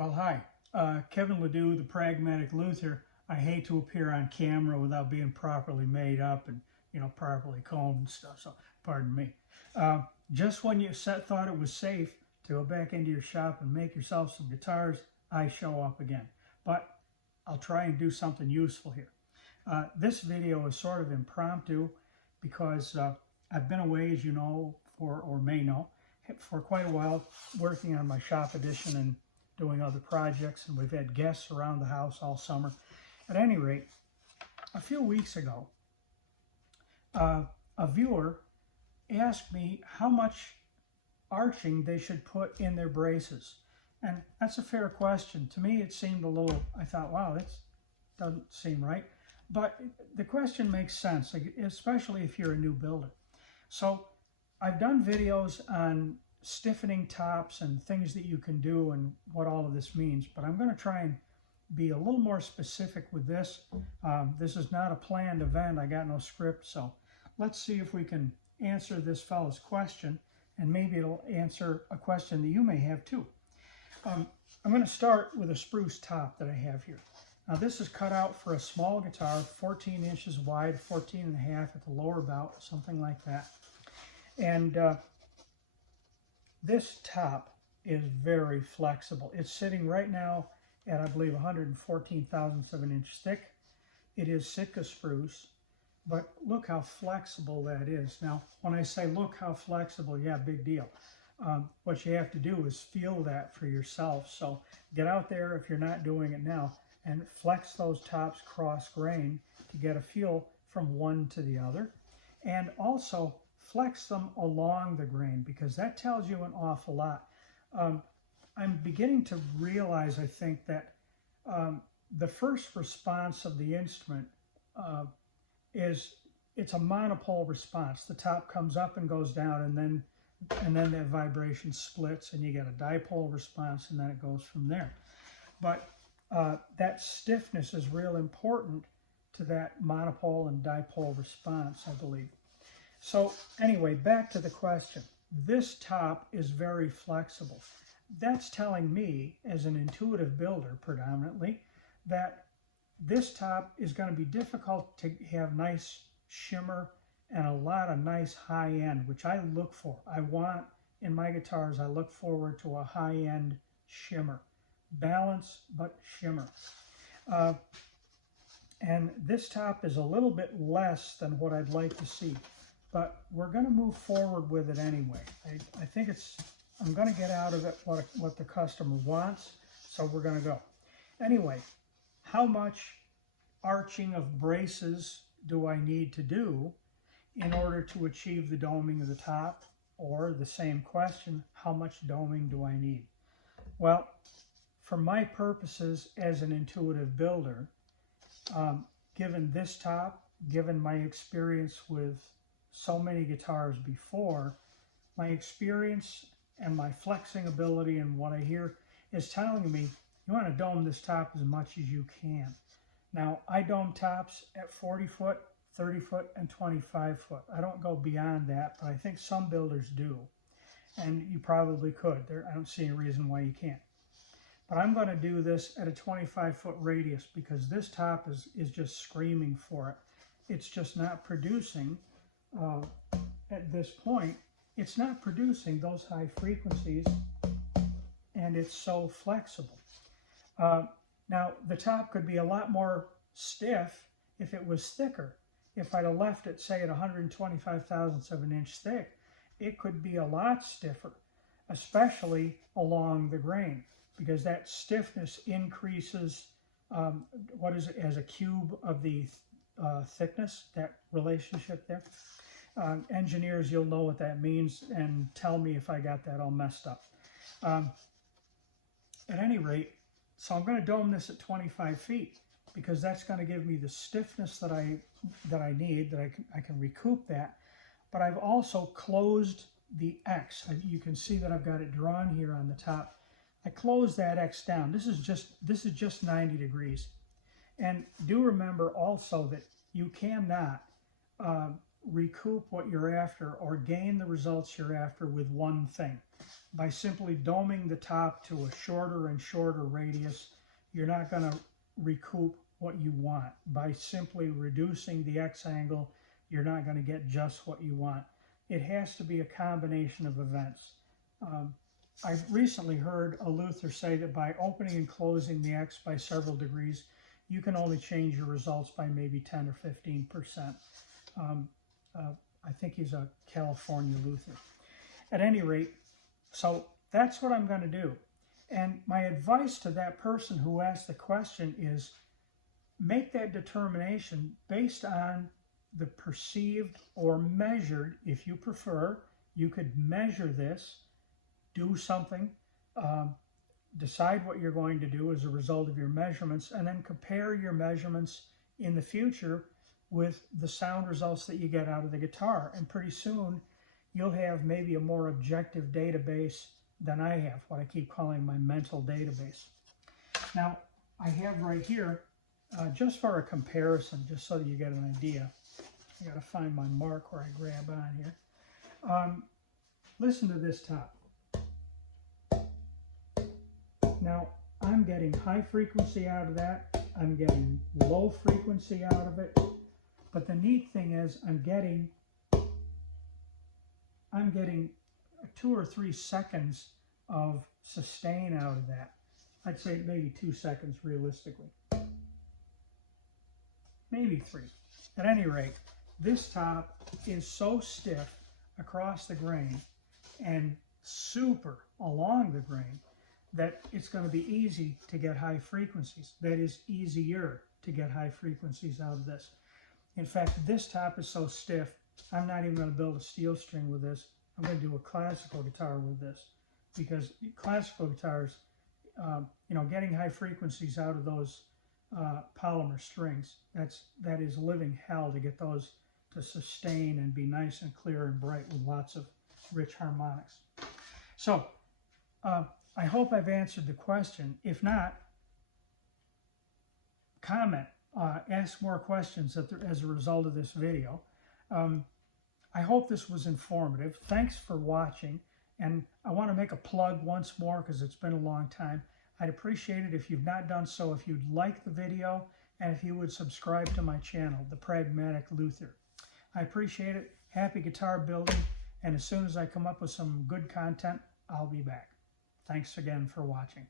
Well, hi, Kevin Ledoux, the Pragmatic Luthier. I hate to appear on camera without being properly made up and, properly combed and stuff, so pardon me. Just when you thought it was safe to go back into your shop and make yourself some guitars, I show up again. But I'll try and do something useful here. This video is sort of impromptu because I've been away, as you know, or may know, for quite a while, working on my shop edition and doing other projects, and we've had guests around the house all summer. At any rate, a few weeks ago, a viewer asked me how much arching they should put in their braces. And that's a fair question. To me, it seemed a little, I thought, wow, that doesn't seem right. But the question makes sense, especially if you're a new builder. So I've done videos on stiffening tops and things that you can do and what all of this means, but I'm going to try and be a little more specific with this. This is not a planned event. I got no script, so let's see if we can answer this fellow's question, and maybe it'll answer a question that you may have too. I'm going to start with a spruce top that I have here. Now this is cut out for a small guitar, 14 inches wide, 14 and a half at the lower bout, something like that. And this top is very flexible. It's sitting right now at, I believe, 114 thousandths of an inch thick. It is Sitka spruce, but look how flexible that is. Now, when I say look how flexible, yeah, big deal. What you have to do is feel that for yourself. So get out there, if you're not doing it now, and flex those tops cross grain to get a feel from one to the other. And also flex them along the grain, because that tells you an awful lot. I'm beginning to realize, I think, that the first response of the instrument it's a monopole response. The top comes up and goes down, and then that vibration splits, and you get a dipole response, and then it goes from there. But that stiffness is real important to that monopole and dipole response, I believe. So anyway, back to the question. This top is very flexible. That's telling me, as an intuitive builder predominantly, that this top is going to be difficult to have nice shimmer and a lot of nice high end, which I look for. I want in my guitars, I look forward to a high end shimmer. Balance, but shimmer. And this top is a little bit less than what I'd like to see, but we're going to move forward with it anyway. I think I'm going to get out of it what the customer wants, so we're going to go. Anyway, how much arching of braces do I need to do in order to achieve the doming of the top? Or the same question, how much doming do I need? Well, for my purposes as an intuitive builder, given this top, given my experience with so many guitars before, my experience and my flexing ability and what I hear is telling me you want to dome this top as much as you can. Now, I dome tops at 40 foot, 30 foot, and 25 foot. I don't go beyond that, but I think some builders do. And you probably could. I don't see any reason why you can't. But I'm going to do this at a 25-foot radius because this top is just screaming for it. It's just not producing, at this point, it's not producing those high frequencies, and it's so flexible. Now, the top could be a lot more stiff if it was thicker. If I'd have left it, say, at 125 thousandths of an inch thick, it could be a lot stiffer, especially along the grain, because that stiffness increases, as a cube of the thickness, that relationship there. Engineers, you'll know what that means, and tell me if I got that all messed up. At any rate, so I'm going to dome this at 25 feet because that's going to give me the stiffness that I need, that I can recoup that. But I've also closed the X. You can see that I've got it drawn here on the top. I closed that X down. This is just 90 degrees. And do remember also that you cannot recoup what you're after or gain the results you're after with one thing. By simply doming the top to a shorter and shorter radius, you're not going to recoup what you want. By simply reducing the X angle, you're not going to get just what you want. It has to be a combination of events. I've recently heard a luthier say that by opening and closing the X by several degrees, you can only change your results by maybe 10 or 15%. I think he's a California luthier. At any rate, so that's what I'm going to do. And my advice to that person who asked the question is make that determination based on the perceived or measured, if you prefer. You could measure this, do something, decide what you're going to do as a result of your measurements, and then compare your measurements in the future with the sound results that you get out of the guitar. And pretty soon you'll have maybe a more objective database than I have, what I keep calling my mental database. Now, I have right here, just for a comparison, just so that you get an idea. I got to find my mark where I grab on here. Listen to this top. Now, I'm getting high frequency out of that. I'm getting low frequency out of it. But the neat thing is I'm getting 2 or 3 seconds of sustain out of that. I'd say maybe 2 seconds realistically. Maybe 3. At any rate, this top is so stiff across the grain and super along the grain that it's going to be easy to get high frequencies. That is, easier to get high frequencies out of this. In fact, this top is so stiff, I'm not even going to build a steel string with this. I'm going to do a classical guitar with this, because classical guitars, getting high frequencies out of those polymer strings, that is living hell to get those to sustain and be nice and clear and bright with lots of rich harmonics. So, I hope I've answered the question. If not, comment, ask more questions as a result of this video. I hope this was informative. Thanks for watching. And I want to make a plug once more because it's been a long time. I'd appreciate it if you've not done so, if you'd like the video, and if you would subscribe to my channel, The Pragmatic Luthier. I appreciate it. Happy guitar building. And as soon as I come up with some good content, I'll be back. Thanks again for watching.